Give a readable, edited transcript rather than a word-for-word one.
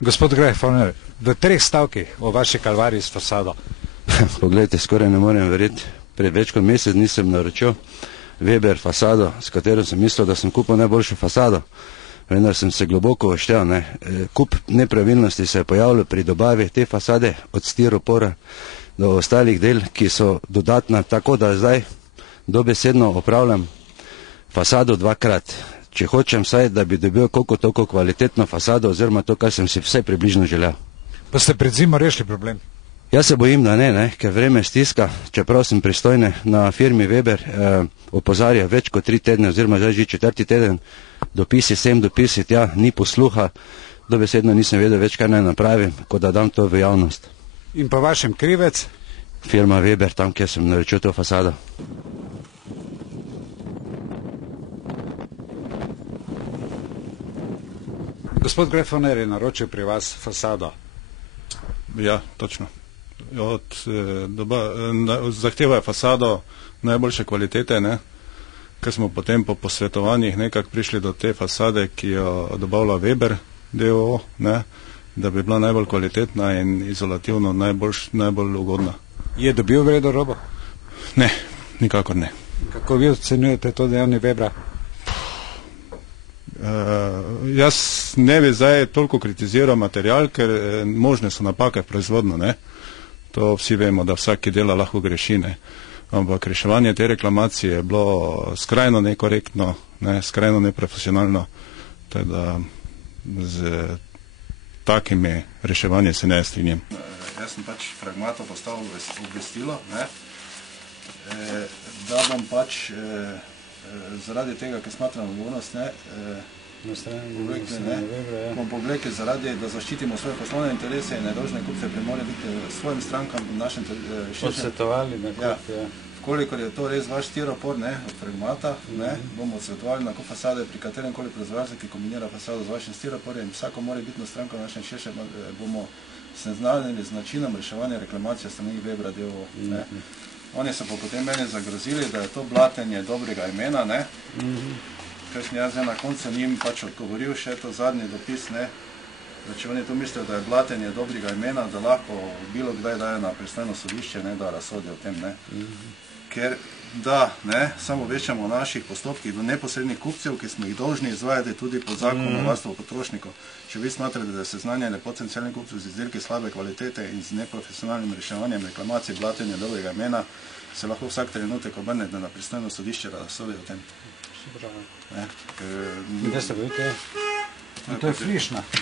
Gospod Greh-Foner, v 3 stavkih o vaši kalvariji s fasado. Poglejte, skoraj ne morem verjeti. Pred več kot mesec nisem naročil Weber fasado, s katero sem mislil, da sem kupil najboljšo fasado. Vendar sem se globoko vštel. Kup nepravilnosti se je pojavilo pri dobavi te fasade, od stiropora do ostalih del, ki so dodatna, tako da zdaj dobesedno opravljam fasado 2-krat. Če hočem vsaj, da bi dobil koliko toliko kvalitetno fasado, oziroma to, kar sem si vse približno želel. Pa ste pred zimo rešili problem? Jaz se bojim, da ne, ker vreme stiska, čeprav sem pristojne na firmi Weber, opozarja več kot 3 tedne, oziroma zdaj že 4. teden, dopisi sem, dopisi tja, ni posluha, dobesedno nisem vedel več, kaj naj napravim, kot da dam to v javnost. In pa vašem krivec? Firma Weber, tam, kjer sem naročil to fasado. Gospod Greh-Foner je naročil pri vas fasado. Ja, točno. Zahtevajo fasado najboljše kvalitete, ker smo potem po posvetovanjih nekako prišli do te fasade, ki jo dobavlja Weber d.o.o., da bi bila najbolj kvalitetna in izolativno najbolj ugodna. Je dobil vredno robo? Ne, nikakor ne. Kako vi ocenjujete to dejanje Webera? Jaz ne bi zdaj toliko kritiziral material, ker možne so napake v proizvodno, to vsi vemo, da vsaki dela lahko greši, ampak reševanje te reklamacije je bilo skrajno nekorektno, skrajno neprofesionalno, teda z takimi reševanji se ne strinjam. Jaz sem pač Pragmato postavil obvestilo, da bom pač zaradi tega, ker smatram odgovornost, bom povlekel zaradi, da zaščitimo svoje poslovne interese in nedolžne kupce primorajo biti svojim strankam in našim širšem. Odsvetovali nakup, ja. Vkolikor je to res vaš stiropor, od Pragmata, bomo odsvetovali nakup fasade pri katerem koli proizvajalcu, ki kombinira fasado z vašim stiroporjem, in vsako mora biti stranko v našem širšem, bomo seznanjeni z načinom reševanja reklamacije strani Webera d.o.o. Oni so pa potem meni zagrozili, da je to blatenje dobrega imena, ker sem jaz na koncu njim pač odgovoril še to zadnji dopis, da če oni to mislijo, da je blatenje dobrega imena, da lahko bilo kdaj dajo na pristojno sodišče, da razsodijo o tem, ker da, samo obveščamo o naših postopkih do neposrednih kupcev, ki smo jih dolžni izvajati tudi pod zakonom o varstvu potrošnikov. Če vi smatrate, da se seznanjanje potencialnih kupcev z izdelki slabe kvalitete in z neprofesionalnim reševanjem reklamacij blatenja dobrega imena, se lahko vsak trenutek obrnete na pristojno sodišče, da razsodijo o tem. Gde se bojite? To je frišna.